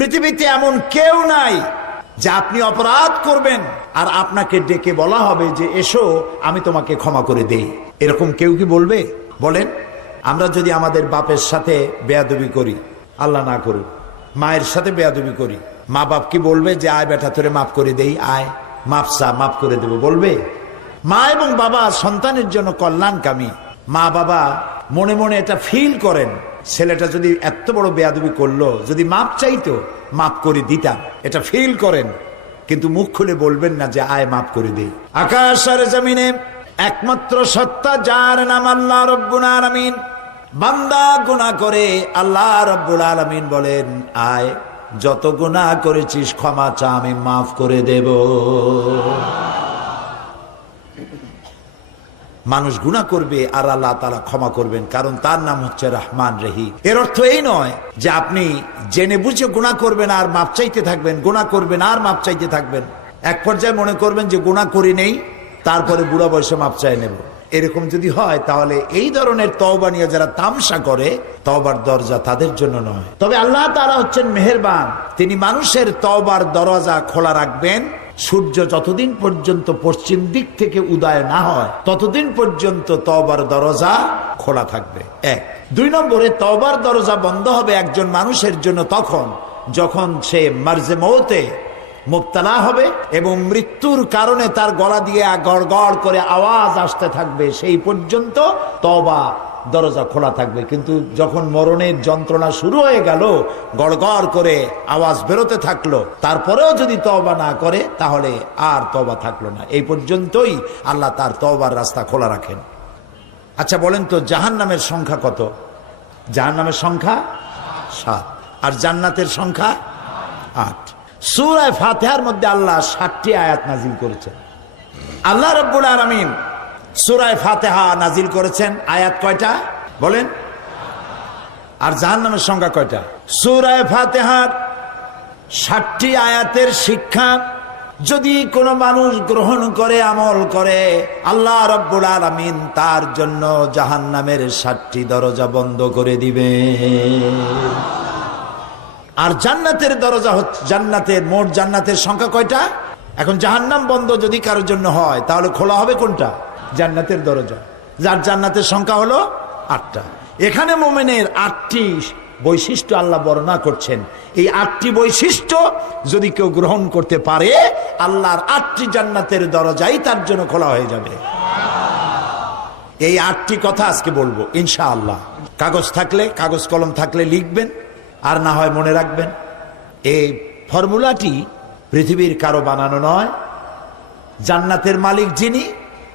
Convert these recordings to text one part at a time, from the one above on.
পৃথিবীতে এমন কেউ নাই যে আপনি অপরাধ করবেন আর আপনাকে ডেকে বলা হবে যে এসো আমি তোমাকে ক্ষমা করে দেই এরকম কেউ কি বলবে বলেন আমরা যদি আমাদের বাপের সাথে বেয়াদবি করি আল্লাহ না করুন মায়ের সাথে বেয়াদবি করি মা বাপ কি বলবে যে আয় বেটা তোরে মাফ করে দেই আয় মাফসা মাফ করে দেব বলবে মা এবং বাবা সন্তানের জন্য কল্যাণকামী মা বাবা মনে মনে এটা ফিল করেন ছেলেটা যদি এত বড় বেয়াদবি করলো যদি মাপ চাইতো মাপ করে দিতাম এটা ফিল করেন কিন্তু মুখ খুলে বলবেন না যে আয় মাপ করে দেই আকাশ আর জমিনে একমাত্র সত্তা যার নাম আল্লাহ রব্বুল আলমিন বান্দা গুণা করে আল্লাহ রব্বুল আলমিন বলেন আয় যত গুণা করেছিস ক্ষমা চা আমি মাফ করে দেব মানুষ গুণা করবে আর আল্লাহ তালা ক্ষমা করবেন কারণ তার নাম হচ্ছে রহমান রেহি এর অর্থ এই নয় যে আপনি জেনে বুঝে গুণা করবেন আর মাপ চাইতে থাকবেন গুণা করবেন আর মাপ চাইতে থাকবেন এক পর্যায়ে মনে করবেন যে গুণা করি নেই তারপরে বুড়া বয়সে মাপ চাই নেব এরকম যদি হয় তাহলে এই ধরনের তওবা নিয়ে যারা তামসা করে তওবার দরজা তাদের জন্য নয় তবে আল্লাহ তারা হচ্ছেন মেহেরবান তিনি মানুষের তওবার দরজা খোলা রাখবেন সূর্য যতদিন পর্যন্ত পশ্চিম দিক থেকে উদয় না হয় ততদিন পর্যন্ত তবার দরজা খোলা থাকবে এক দুই নম্বরে তবার দরজা বন্ধ হবে একজন মানুষের জন্য তখন যখন সে মার্জে মৌতে মুক্তলা হবে এবং মৃত্যুর কারণে তার গলা দিয়ে গড় গড় করে আওয়াজ আসতে থাকবে সেই পর্যন্ত তবা দরজা খোলা থাকবে কিন্তু যখন মরণের যন্ত্রণা শুরু হয়ে গেল গড়গড় করে আওয়াজ বেরোতে থাকলো তারপরেও যদি তবা না করে তাহলে আর তবা থাকলো না এই পর্যন্তই আল্লাহ তার তবার রাস্তা খোলা রাখেন আচ্ছা বলেন তো জাহান নামের সংখ্যা কত জাহান নামের সংখ্যা সাত আর জান্নাতের সংখ্যা আট সুরায় ফাতেহার মধ্যে আল্লাহ ষাটটি আয়াত নাজিল করেছেন আল্লাহ রব্বুল আরামিন সুরায় ফাতেহা নাজিল করেছেন আয়াত কয়টা বলেন আর জাহান নামের সংখ্যা কয়টা সুরায় ফাতেহার ষাটটি আয়াতের শিক্ষা যদি কোনো মানুষ গ্রহণ করে আমল করে আল্লাহ রব্বুল আলমিন তার জন্য জাহান নামের ষাটটি দরজা বন্ধ করে দিবে আর জান্নাতের দরজা হচ্ছে জান্নাতের মোট জান্নাতের সংখ্যা কয়টা এখন জাহান্নাম বন্ধ যদি কারোর জন্য হয় তাহলে খোলা হবে কোনটা জান্নাতের দরজা যার জান্নাতের সংখ্যা হলো আটটা এখানে মোমেনের আটটি বৈশিষ্ট্য আল্লাহ বর্ণনা করছেন এই আটটি বৈশিষ্ট্য যদি কেউ গ্রহণ করতে পারে আল্লাহর আটটি জান্নাতের দরজাই তার জন্য খোলা হয়ে যাবে এই আটটি কথা আজকে বলবো ইনশা আল্লাহ কাগজ থাকলে কাগজ কলম থাকলে লিখবেন আর না হয় মনে রাখবেন এই ফর্মুলাটি পৃথিবীর কারো বানানো নয় জান্নাতের মালিক যিনি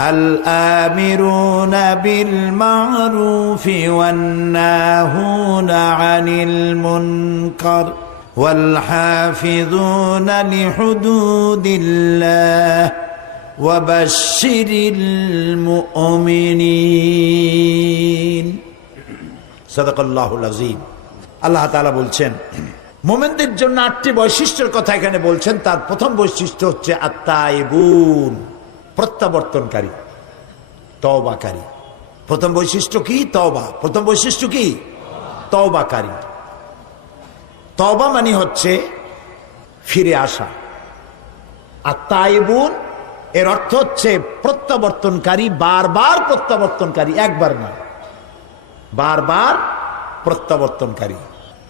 الآمرون بالمعروف والناهون عن المنكر والحافظون لحدود الله وبشر المؤمنين صدق الله العظيم আল্লাহ তাআলা বলছেন মোমেনদের জন্য আটটি বৈশিষ্ট্যের কথা এখানে বলছেন তার প্রথম বৈশিষ্ট্য হচ্ছে আত্মাইবুন প্রত্যাবর্তনকারী তবাকারী প্রথম বৈশিষ্ট্য কি তবা প্রথম বৈশিষ্ট্য কি তবাকারী তবা মানে হচ্ছে ফিরে আসা আর তাইবুন এর অর্থ হচ্ছে প্রত্যাবর্তনকারী বারবার প্রত্যাবর্তনকারী একবার না বারবার প্রত্যাবর্তনকারী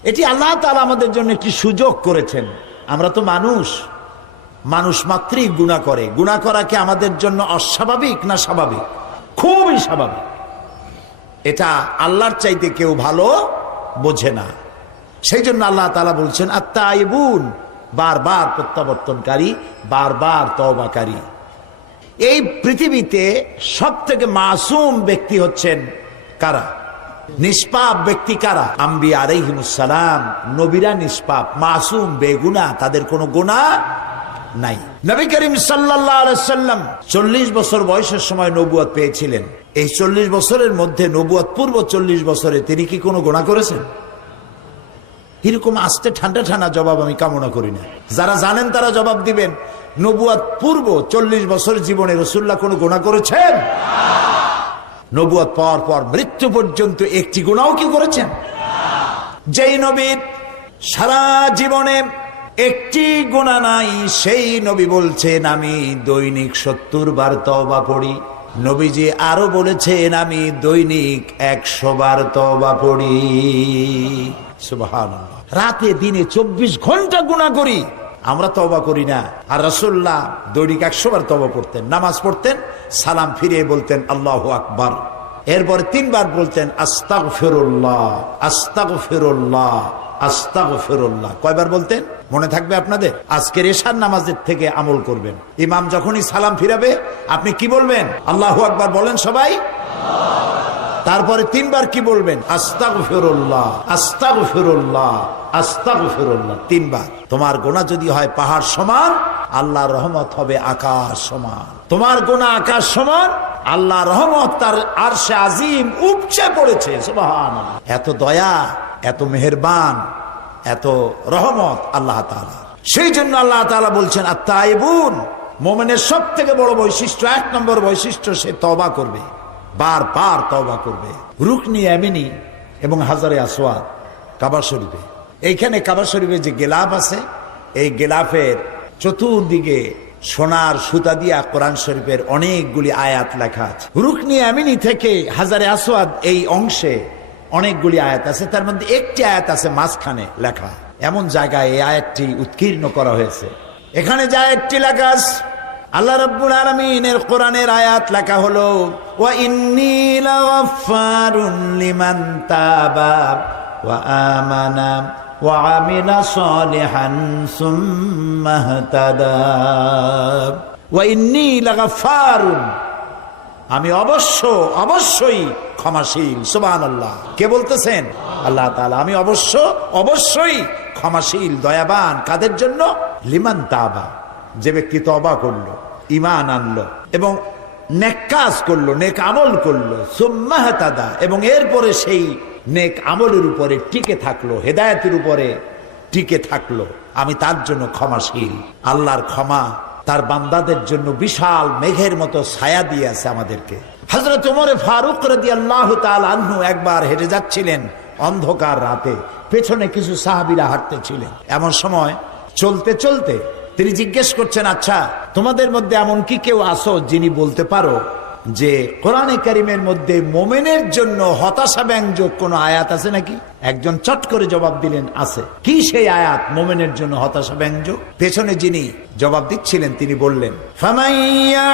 এটি আল্লাহ তালা আমাদের জন্য একটি সুযোগ করেছেন আমরা তো মানুষ মানুষ মাত্রই গুণা করে গুণা করা কি আমাদের জন্য অস্বাভাবিক না স্বাভাবিক খুবই স্বাভাবিক এটা আল্লাহর চাইতে কেউ ভালো বোঝে না সেই জন্য আল্লাহ তালা বলছেন আত্মাইবুন বারবার প্রত্যাবর্তনকারী বারবার তবাকারী এই পৃথিবীতে সব থেকে মাসুম ব্যক্তি হচ্ছেন কারা নিষ্পাপ ব্যক্তি কারা আম্বি আরেহিমুসালাম নবীরা নিষ্পাপ মাসুম বেগুনা তাদের কোনো গোনা নাই নবী করিম সাল্লাম চল্লিশ বছর বয়সের সময় নবুয়াদ পেয়েছিলেন এই চল্লিশ বছরের মধ্যে নবুয়াদ পূর্ব চল্লিশ বছরে তিনি কি কোনো গোনা করেছেন এরকম আস্তে ঠান্ডা ঠান্ডা জবাব আমি কামনা করি না যারা জানেন তারা জবাব দিবেন নবুয়াদ পূর্ব চল্লিশ বছর জীবনে রসুল্লাহ কোনো গোনা করেছেন নবুয়াদ পাওয়ার পর মৃত্যু পর্যন্ত একটি গুণাও কি করেছেন যেই নবীর সারা জীবনে একটি গোনা নাই সেই নবী বলছেন আমি দৈনিক সত্তর বার তবা পড়ি নবীজি আরো বলেছেন আমি দৈনিক একশো বার তবা পড়ি রাতে দিনে চব্বিশ ঘন্টা গুণা করি আমরা তবা করি না আর রসোল্লাহ দৈনিক একশো বার তবা পড়তেন নামাজ পড়তেন সালাম ফিরিয়ে বলতেন আল্লাহ আকবার এরপরে তিনবার বলতেন আস্তাক ফেরুল্লাহ আস্তাক ফেরুল্লাহ আস্তাক ফেরুল্লাহ কয়বার বলতেন মনে থাকবে আপনাদের আজকের এশার নামাজের থেকে আমল করবেন ইমাম যখনই সালাম ফিরাবে আপনি কি বলবেন আল্লাহ আকবার বলেন সবাই তারপরে তিনবার কি বলবেন আস্তাগ ফেরুল্লাহ আস্তাগ ফেরুল্লাহ আস্তাগ ফেরুল্লাহ তিনবার তোমার গোনা যদি হয় পাহাড় সমান আল্লাহ রহমত হবে আকাশ সমান তোমার গোনা আকাশ সমান আল্লাহ রহমত তার আরশে আজিম উপচে পড়েছে এত দয়া এত মেহেরবান এত রহমত আল্লাহ তালা সেই জন্য আল্লাহ তালা বলছেন আর তাইবুন মোমেনের সব থেকে বড় বৈশিষ্ট্য এক নম্বর বৈশিষ্ট্য সে তবা করবে বার বার তবা করবে রুকনি অ্যামিনি এবং হাজারে আসোয়াদ কাবা শরীফে এইখানে কাবা শরীফে যে গেলাফ আছে এই গেলাফের চতুর্দিকে সোনার সুতা দিয়া কোরআন শরীফের অনেকগুলি আয়াত লেখা আছে রুকনি আমিনি থেকে হাজারে আসওয়াদ এই অংশে অনেকগুলি আয়াত আছে তার মধ্যে একটি আয়াত আছে মাঝখানে লেখা এমন জায়গায় এই আয়াতটি উৎকীর্ণ করা হয়েছে এখানে যে একটি লেখা আল্লাহ রব্বুল আলমিনের কোরআনের আয়াত লেখা হলো ও ওয়া আমানা ওয়া আমিলা ওয়া আমি অবশ্য অবশ্যই ক্ষমাশীল সুবান আল্লাহ কে বলতেছেন আল্লাহ তালা আমি অবশ্য অবশ্যই ক্ষমাশীল দয়াবান কাদের জন্য লিমান তাবা যে ব্যক্তি তবা করলো ইমান আনলো এবং নেক কাজ করলো নেক আমল করলো সুম্মাহতাদা এবং এরপরে সেই নেক আমলের উপরে টিকে থাকলো হেদায়তের উপরে টিকে থাকলো আমি তার জন্য ক্ষমাশীল আল্লাহর ক্ষমা তার বান্দাদের জন্য বিশাল মেঘের মতো ছায়া দিয়ে আছে আমাদেরকে হজরত উমরে ফারুক রদি আল্লাহ আহ্ন একবার হেঁটে যাচ্ছিলেন অন্ধকার রাতে পেছনে কিছু সাহাবিরা হাঁটতেছিলেন এমন সময় চলতে চলতে তিনি জিজ্ঞেস করছেন আচ্ছা তোমাদের মধ্যে এমন কি কেউ আসো যিনি বলতে পারো যে কোরআনে কারিমের মধ্যে মোমেনের জন্য হতাশা ব্যঞ্জক কোনো আয়াত আছে নাকি একজন চট করে জবাব দিলেন আছে কি সেই আয়াত মোমেনের জন্য হতাশা ব্যঞ্জক পেছনে যিনি জবাব দিচ্ছিলেন তিনি বললেন ফামাইয়া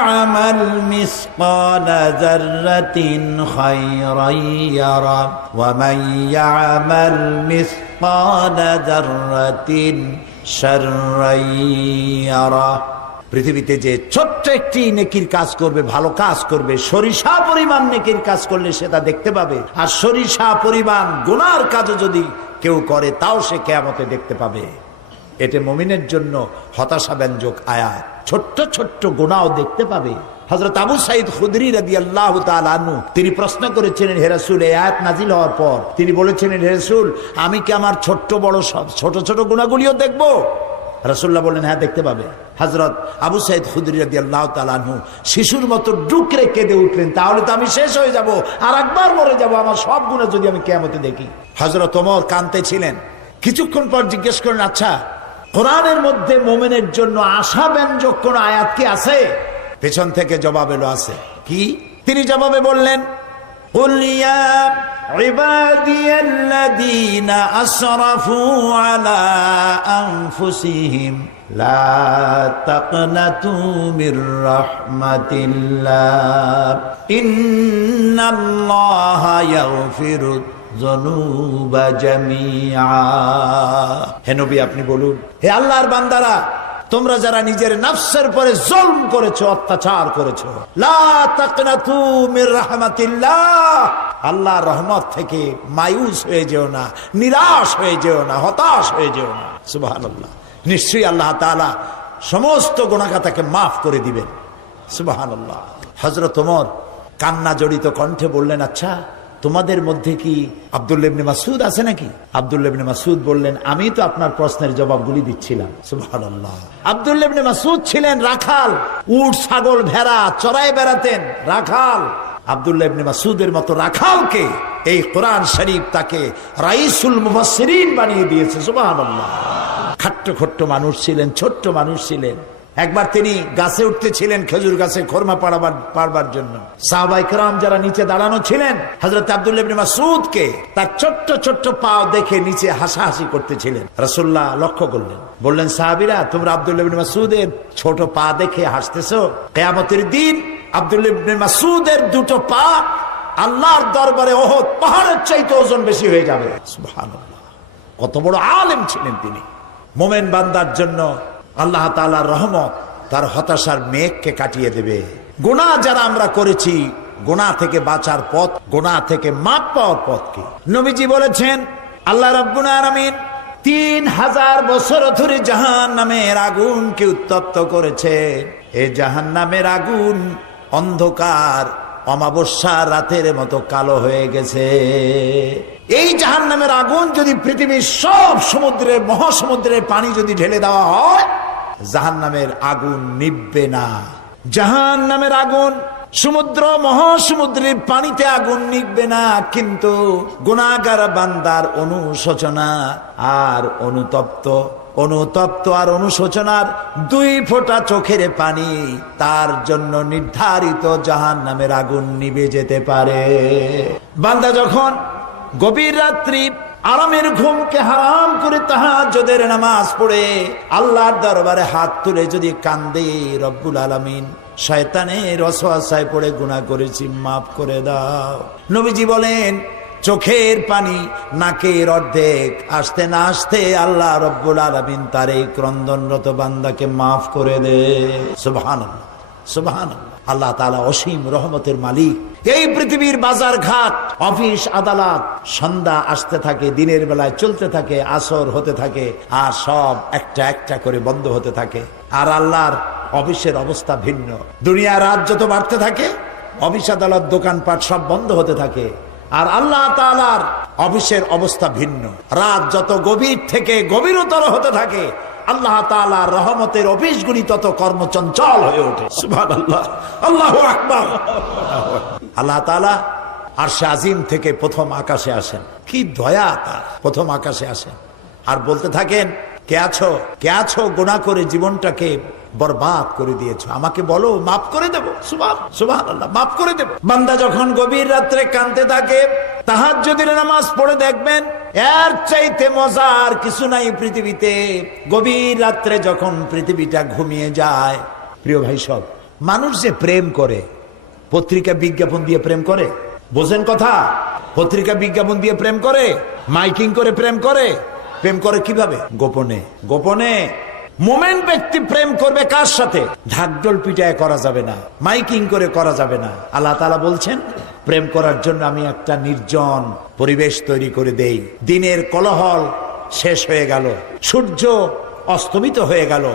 পৃথিবীতে যে ছোট্ট একটি নেকির কাজ করবে ভালো কাজ করবে সরিষা পরিমাণ নেকির কাজ করলে সেটা দেখতে পাবে আর সরিষা পরিমাণ গুনার কাজও যদি কেউ করে তাও সে কেয়ামতে দেখতে পাবে এতে মমিনের জন্য হতাশা ব্যঞ্জক আয়াত ছোট্ট ছোট্ট গোনাও দেখতে পাবে হজরত আবু সাইদ খুদরি রাদি আল্লাহ তিনি প্রশ্ন করেছেন হেরাসুল এ আয়াত নাজিল হওয়ার পর তিনি বলেছেন হেরাসুল আমি কি আমার ছোট্ট বড় সব ছোট ছোট গুণাগুলিও দেখব রাসুল্লাহ বললেন হ্যাঁ দেখতে পাবে হজরত আবু সাইদ খুদরি রদি আল্লাহ শিশুর মতো ডুকরে কেঁদে উঠলেন তাহলে তো আমি শেষ হয়ে যাব আর একবার মরে যাব আমার সব গুণে যদি আমি কেমতে দেখি হজরত ওমর কানতে ছিলেন কিছুক্ষণ পর জিজ্ঞেস করেন আচ্ছা কোরআনের মধ্যে মোমেনের জন্য আশা ব্যঞ্জক কোন আয়াত কি আছে পেছন থেকে জবাব এলো আছে কি তিনি জবাবে বললেন আসরাফু আলা আনফুসিহিম لا تقنطوا من رحمة الله إن الله يغفر الذنوب جميعا হে নবী আপনি বলুন হে আল্লাহর বান্দারা তোমরা যারা নিজের নফসের পরে জুলম করেছো অত্যাচার করেছো লা তাকনাতু মির রাহমাতিল্লাহ আল্লাহর রহমত থেকে মায়ুস হয়ে যেও না নিরাশ হয়ে যেও না হতাশ হয়ে যেও না সুবহানাল্লাহ নিশ্চয়ই আল্লাহ তালা সমস্ত তাকে মাফ করে দিবেন সুবাহান আল্লাহ হজরত ওমর কান্না জড়িত কণ্ঠে বললেন আচ্ছা তোমাদের মধ্যে কি আবদুল্লেবনে মাসুদ আছে নাকি আবদুল্লেবনে মাসুদ বললেন আমি তো আপনার প্রশ্নের জবাবগুলি দিচ্ছিলাম সুবহানাল্লাহ আবদুল্লেবনে মাসুদ ছিলেন রাখাল উট ছাগল ভেড়া চড়াই বেড়াতেন রাখাল আবদুল্লাবনে মাসুদের মতো রাখালকে এই কোরআন শরীফ তাকে রাইসুল মুফাসসিরিন বানিয়ে দিয়েছে আল্লাহ খাট্ট খট্ট মানুষ ছিলেন ছোট্ট মানুষ ছিলেন একবার তিনি গাছে উঠতে ছিলেন খেজুর গাছে খোরমা পাড়াবার পারবার জন্য সাহবাই সাহবাইকরাম যারা নিচে দাঁড়ানো ছিলেন হজরত আবদুল্লাবিন মাসুদকে তার ছোট্ট ছোট্ট পাও দেখে নিচে হাসাহাসি করতেছিলেন রসুল্লাহ লক্ষ্য করলেন বললেন সাহাবিরা তোমরা আবদুল্লাবিন মাসুদের ছোট পা দেখে হাসতেছ কেয়ামতের দিন আবদুল্লাবিন মাসুদের দুটো পা আল্লাহর দরবারে ওহ পাহাড়ের চাইতে ওজন বেশি হয়ে যাবে কত বড় আলেম ছিলেন তিনি মোমেন বান্দার জন্য আল্লাহ তালার রহমত তার হতাশার মেঘকে কাটিয়ে দেবে গোনা যারা আমরা করেছি গোনা থেকে বাঁচার পথ গোনা থেকে মাপ পাওয়ার পথ কি নবীজি বলেছেন আল্লাহ রবিন তিন হাজার বছর ধরে জাহান নামের আগুনকে উত্তপ্ত করেছে এ জাহান নামের আগুন অন্ধকার অমাবস্যা রাতের মতো কালো হয়ে গেছে এই জাহান নামের আগুন যদি পৃথিবীর সব সমুদ্রে মহাসমুদ্রের পানি যদি ঢেলে দেওয়া হয় জাহান নামের আগুন নিববে না জাহান নামের আগুন সমুদ্র মহাসমুদ্রের পানিতে আগুন নিকবে না কিন্তু গুণাগার বান্দার অনুশোচনা আর অনুতপ্ত অনুতপ্ত আর অনুশোচনার দুই ফোঁটা চোখের পানি তার জন্য নির্ধারিত জাহান নামের আগুন নিবে যেতে পারে বান্দা যখন গভীর রাত্রি আরামের ঘুমকে হারাম করে তাহাজদের নামাজ পড়ে আল্লাহর দরবারে হাত তুলে যদি কান্দে রব্বুল আলমিন শয়তানের রসোয়াশায় পড়ে গুণা করেছি মাফ করে দাও নবীজি বলেন চোখের পানি নাকের অর্ধেক আসতে না আসতে আল্লাহ রব্বুল আলমিন তার এই ক্রন্দনরত বান্দাকে মাফ করে দে সুবহান সুবাহান আল্লাহ তালা অসীম রহমতের মালিক এই পৃথিবীর বাজার ঘাট অফিস আদালত সন্ধ্যা আসতে থাকে দিনের বেলায় চলতে থাকে আসর হতে থাকে আর সব একটা একটা করে বন্ধ হতে থাকে আর আল্লাহর অফিসের অবস্থা ভিন্ন দুনিয়া রাত যত বাড়তে থাকে অফিস আদালত দোকানপাট সব বন্ধ হতে থাকে আর আল্লাহ তালার অফিসের অবস্থা ভিন্ন রাত যত গভীর থেকে গভীরতর হতে থাকে আল্লাহ তালার রহমতের অফিস গুলি তত কর্মচঞ্চল হয়ে ওঠে আল্লাহ আকবর আল্লাহ তালা আর সে থেকে প্রথম আকাশে আসেন কি দয়া তার প্রথম আকাশে আসেন আর বলতে থাকেন কে আছো কে আছো গোনা করে জীবনটাকে বরবাদ করে দিয়েছো আমাকে বলো মাফ করে দেবো মাফ করে দেবো বান্দা যখন গভীর রাত্রে কানতে থাকে তাহার যদি নামাজ পড়ে দেখবেন এর চাইতে মজার কিছু নাই পৃথিবীতে গভীর রাত্রে যখন পৃথিবীটা ঘুমিয়ে যায় প্রিয় ভাই সব মানুষ যে প্রেম করে পত্রিকা বিজ্ঞাপন দিয়ে প্রেম করে বোঝেন কথা পত্রিকা বিজ্ঞাপন দিয়ে প্রেম করে মাইকিং করে প্রেম করে প্রেম করে কিভাবে গোপনে গোপনে মোমেন ব্যক্তি প্রেম করবে কার সাথে ঢাকডোল পিটায় করা যাবে না মাইকিং করে করা যাবে না আল্লাহ তালা বলছেন প্রেম করার জন্য আমি একটা নির্জন পরিবেশ তৈরি করে দেই দিনের কলহল শেষ হয়ে গেল সূর্য অস্তমিত হয়ে গেল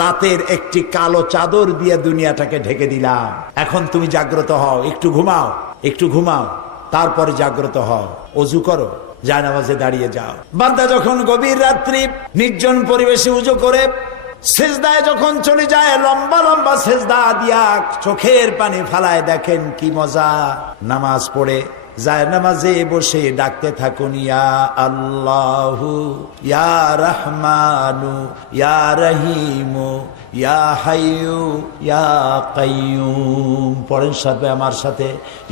রাতের একটি কালো চাদর দিয়ে দুনিয়াটাকে ঢেকে দিলাম এখন তুমি জাগ্রত হও একটু ঘুমাও একটু ঘুমাও তারপরে জাগ্রত হও অজু করো জায়নাবাজে দাঁড়িয়ে যাও বান্দা যখন গভীর রাত্রি নির্জন পরিবেশে উজো করে শেষদায় যখন চলে যায় লম্বা লম্বা শেষদা দিয়া চোখের পানি ফালায় দেখেন কি মজা নামাজ পড়ে যায় বসে ডাকতে থাকুন ইয়া আল্লাহ ইয়া রহমানু ইয়া রহিমু ইয়া হাইয়ু ইয়া কাইয়ুম পরের সাথে আমার সাথে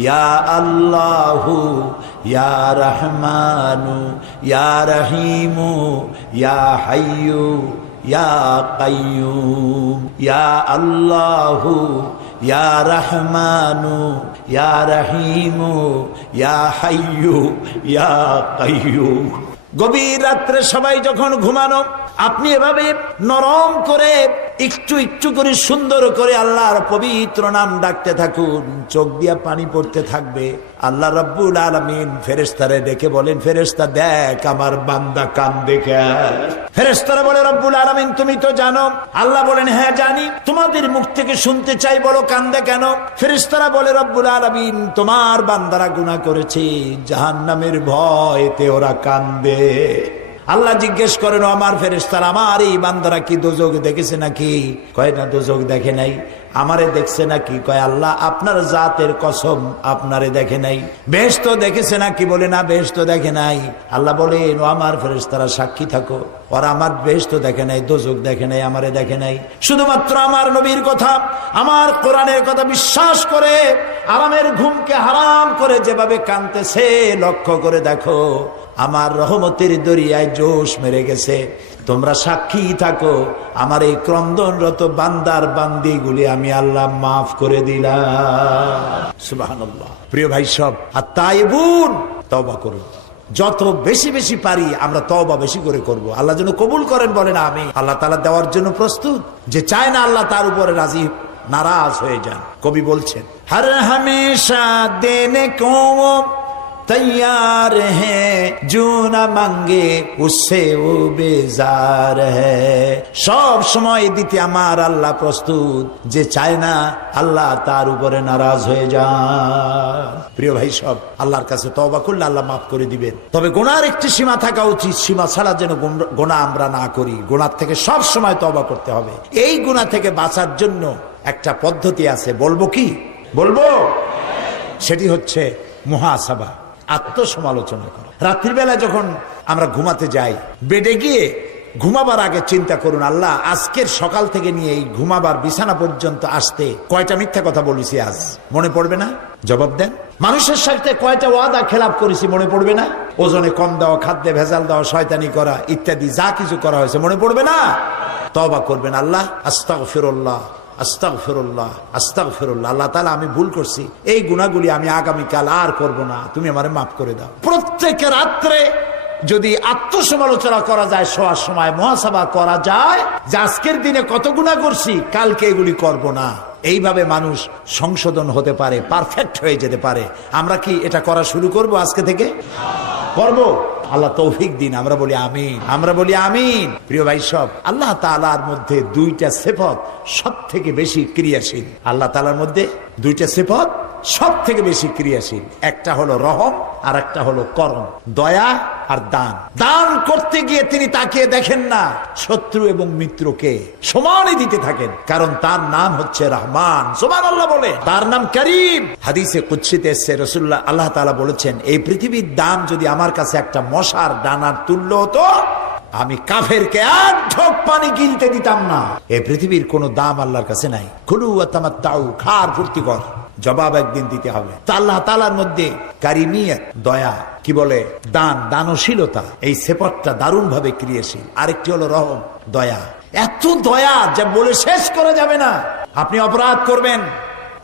ইয়া আল্লাহ ইয়া রহমানু ইয়া রহিমু ইয়া হাইয়ু ইয়া কাইয়ুম ইয়া আল্লাহ ইয়া রহমানু ইয়া রাহিমু ইয়া হাইয়ু ইয়া কাইয়ু গভীর রাত্রে সবাই যখন ঘুমানো আপনি এভাবে নরম করে একটু একটু করে সুন্দর করে আল্লাহর পবিত্র নাম ডাকতে থাকুন চোখ দিয়া পানি পড়তে থাকবে আল্লাহ রব্বুল আলমিন ফেরেস্তারে দেখে বলেন ফেরেস্তা দেখ আমার বান্দা কান দেখে ফেরেস্তারা বলে রব্বুল আলমিন তুমি তো জানো আল্লাহ বলেন হ্যাঁ জানি তোমাদের মুখ থেকে শুনতে চাই বলো কান্দে কেন ফেরেস্তারা বলে রব্বুল আলমিন তোমার বান্দারা গুণা করেছে জাহান নামের ভয়তে ওরা কান্দে আল্লাহ জিজ্ঞেস করেন আমার ফেরেস্তার আমার এই বান্দারা কি দুযোগ দেখেছে নাকি কয় না দুযোগ দেখে নাই আমারে দেখছে নাকি কয় আল্লাহ আপনার জাতের কসম আপনারে দেখে নাই বেশ তো দেখেছে নাকি বলে না বেশ তো দেখে নাই আল্লাহ বলে আমার ফেরেস্তারা সাক্ষী থাকো ওরা আমার বেশ তো দেখে নাই দোজক দেখে নাই আমারে দেখে নাই শুধুমাত্র আমার নবীর কথা আমার কোরআনের কথা বিশ্বাস করে আরামের ঘুমকে হারাম করে যেভাবে কানতেছে লক্ষ্য করে দেখো আমার রহমতের দরিয়ায় জোশ মেরে গেছে তোমরা সাক্ষী থাকো আমার এই ক্রন্দনরত বান্দার বান্দিগুলি আমি আল্লাহ মাফ করে দিলাম প্রিয় ভাই সব আর তাই বোন তবা করো যত বেশি বেশি পারি আমরা তবা বেশি করে করব। আল্লাহ যেন কবুল করেন বলে না আমি আল্লাহ তালা দেওয়ার জন্য প্রস্তুত যে চায় না আল্লাহ তার উপরে রাজি নারাজ হয়ে যান কবি বলছেন হর হমেশা দেনে কম तैयार है जो न मांगे उससे ও বেজার হ্যাঁ সব সময় দিতে আমার আল্লাহ প্রস্তুত যে চায় না আল্লাহ তার উপরে নারাজ হয়ে যান প্রিয় ভাই সব আল্লাহর কাছে তবা করলে আল্লাহ মাফ করে দিবেন তবে গোনার একটি সীমা থাকা উচিত সীমা ছাড়া যেন গুণ- গোনা আমরা না করি গোনার থেকে সব সময় তবা করতে হবে এই গুণা থেকে বাঁচার জন্য একটা পদ্ধতি আছে বলবো কি বলবো সেটি হচ্ছে মহাসভা আত্মসমালোচনা করো রাত্রিবেলা যখন আমরা ঘুমাতে যাই বেডে গিয়ে ঘুমাবার আগে চিন্তা করুন আল্লাহ আজকের সকাল থেকে নিয়ে এই ঘুমাবার বিছানা পর্যন্ত আসতে কয়টা মিথ্যা কথা বলেছি আজ মনে পড়বে না জবাব দেন মানুষের সাথে কয়টা ওয়াদা খেলাপ করেছি মনে পড়বে না ওজনে কম দেওয়া খাদ্যে ভেজাল দেওয়া শয়তানি করা ইত্যাদি যা কিছু করা হয়েছে মনে পড়বে না তবা করবেন আল্লাহ আস্তাগফিরুল্লাহ আস্তাক ফেরুল্লাহ আস্তাক ফেরুল্লাহ আল্লাহ তালা আমি ভুল করছি এই গুণাগুলি আমি আগামীকাল আর করব না তুমি আমার মাফ করে দাও প্রত্যেক রাত্রে যদি আত্মসমালোচনা করা যায় শোয়ার সময় মহাসভা করা যায় যে আজকের দিনে কত গুণা করছি কালকে এগুলি করব না এইভাবে মানুষ সংশোধন হতে পারে পারফেক্ট হয়ে যেতে পারে আমরা কি এটা করা শুরু করব আজকে থেকে করবো আল্লাহ তৌফিক দিন আমরা বলি আমিন আমরা বলি আমিন প্রিয় ভাই সব আল্লাহ তালার মধ্যে দুইটা সেফত সব থেকে বেশি ক্রিয়াশীল আল্লাহ তালার মধ্যে দুইটা সেফত সব থেকে বেশি ক্রিয়াশীল একটা হলো রহম আর একটা হলো করম দয়া আর দান দান করতে গিয়ে তিনি তাকিয়ে দেখেন না শত্রু এবং মিত্রকে সমানে দিতে থাকেন কারণ তার নাম হচ্ছে রহমান সোমান আল্লাহ বলে তার নাম করিম হাদিসে কুচ্ছিতে এসছে রসুল্লাহ আল্লাহ তালা বলেছেন এই পৃথিবীর দাম যদি আমার কাছে একটা মশার ডানার তুল্য হতো আমি কাফেরকে এক ঢোক পানি কিনতে দিতাম না এই পৃথিবীর কোনো দাম আল্লাহর কাছে নাই খুলু তামাত্তাউ খার ফুর্তি কর জবাব একদিন দিতে হবে তো তালার মধ্যে কারিমিয়া দয়া কি বলে দান দানশীলতা এই সেপটটা দারুণ ভাবে ক্রিয়েশীল আরেকটি হলো রহম দয়া এত দয়া যা বলে শেষ করা যাবে না আপনি অপরাধ করবেন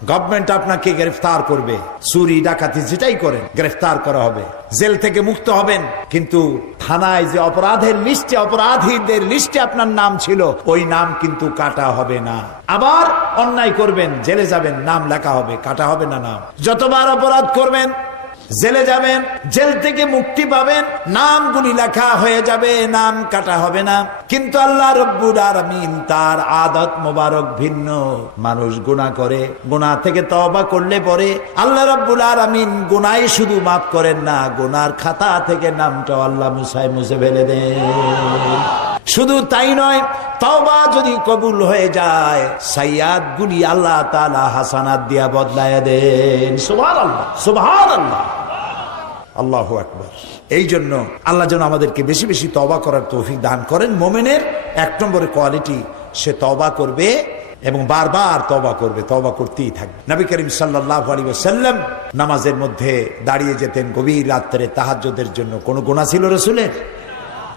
গভর্নমেন্ট আপনাকে গ্রেফতার করবে চুরি ডাকাতি যেটাই করেন গ্রেফতার করা হবে জেল থেকে মুক্ত হবেন কিন্তু থানায় যে অপরাধের লিস্টে অপরাধীদের লিস্টে আপনার নাম ছিল ওই নাম কিন্তু কাটা হবে না আবার অন্যায় করবেন জেলে যাবেন নাম লেখা হবে কাটা হবে না নাম যতবার অপরাধ করবেন জেলে যাবেন জেল থেকে মুক্তি পাবেন নামগুলি লেখা হয়ে যাবে নাম কাটা হবে না কিন্তু আল্লাহ রব্বুর আরামিন তার আদত মোবারক ভিন্ন মানুষ গুণা করে গুণা থেকে তবা করলে পরে আল্লাহ রব্বুল আমিন গুনাই শুধু মাফ করেন না গুনার খাতা থেকে নামটাও আল্লাহ মুসাই মুছে ফেলে দেন শুধু তাই নয় তওবা যদি কবুল হয়ে যায় সাইয়াদ গুলি আল্লাহ তালা হাসানাত দিয়া বদলায় দেন সুভার আল্লাহ সুভার আল্লাহ আল্লাহ আকবর এই জন্য আল্লাহ যেন আমাদেরকে বেশি বেশি তবা করার তৌফিক দান করেন মোমেনের এক নম্বরে কোয়ালিটি সে তবা করবে এবং বারবার তবা করবে তবা করতেই থাকবে নবী করিম সাল্লাহ আলী সাল্লাম নামাজের মধ্যে দাঁড়িয়ে যেতেন গভীর রাত্রে তাহাজ্যদের জন্য কোনো গোনা ছিল রসুলের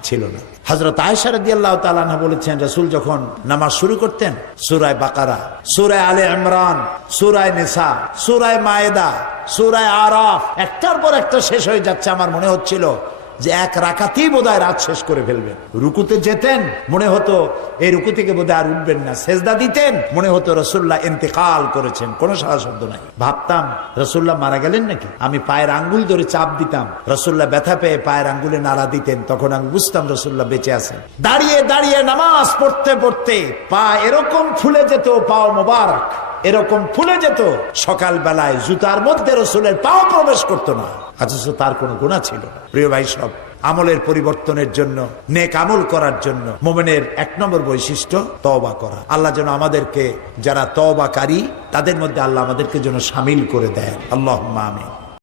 ছিল না হজরত আয়সারদি আল্লাহ তালানা বলেছেন রসুল যখন নামাজ শুরু করতেন সুরায় বাকারা সুরায় আলে ইমরান সুরায় নেশা সুরায় মায়েদা সুরায় আরাফ একটার পর একটা শেষ হয়ে যাচ্ছে আমার মনে হচ্ছিল যে এক রাখাতেই বোধ রাত শেষ করে ফেলবেন রুকুতে যেতেন মনে হতো এই রুকু থেকে বোধ আর উঠবেন না সেজদা দিতেন মনে হতো রসুল্লাহ এতেকাল করেছেন কোনো সারা শব্দ নাই ভাবতাম রসুল্লাহ মারা গেলেন নাকি আমি পায়ের আঙ্গুল ধরে চাপ দিতাম রসুল্লাহ ব্যথা পেয়ে পায়ের আঙ্গুলে নাড়া দিতেন তখন আমি বুঝতাম রসুল্লাহ বেঁচে আছেন দাঁড়িয়ে দাঁড়িয়ে নামাজ পড়তে পড়তে পা এরকম ফুলে যেত পাও মোবারক এরকম ফুলে যেত সকাল বেলায় জুতার মধ্যে রসুলের পাও প্রবেশ করত না অথচ তার কোনো গুণা ছিল প্রিয় ভাই সব আমলের পরিবর্তনের জন্য নেক আমল করার জন্য মোমেনের এক নম্বর বৈশিষ্ট্য তওবা করা আল্লাহ যেন আমাদেরকে যারা তওবাকারী তাদের মধ্যে আল্লাহ আমাদেরকে যেন সামিল করে দেয় আল্লাহ আমি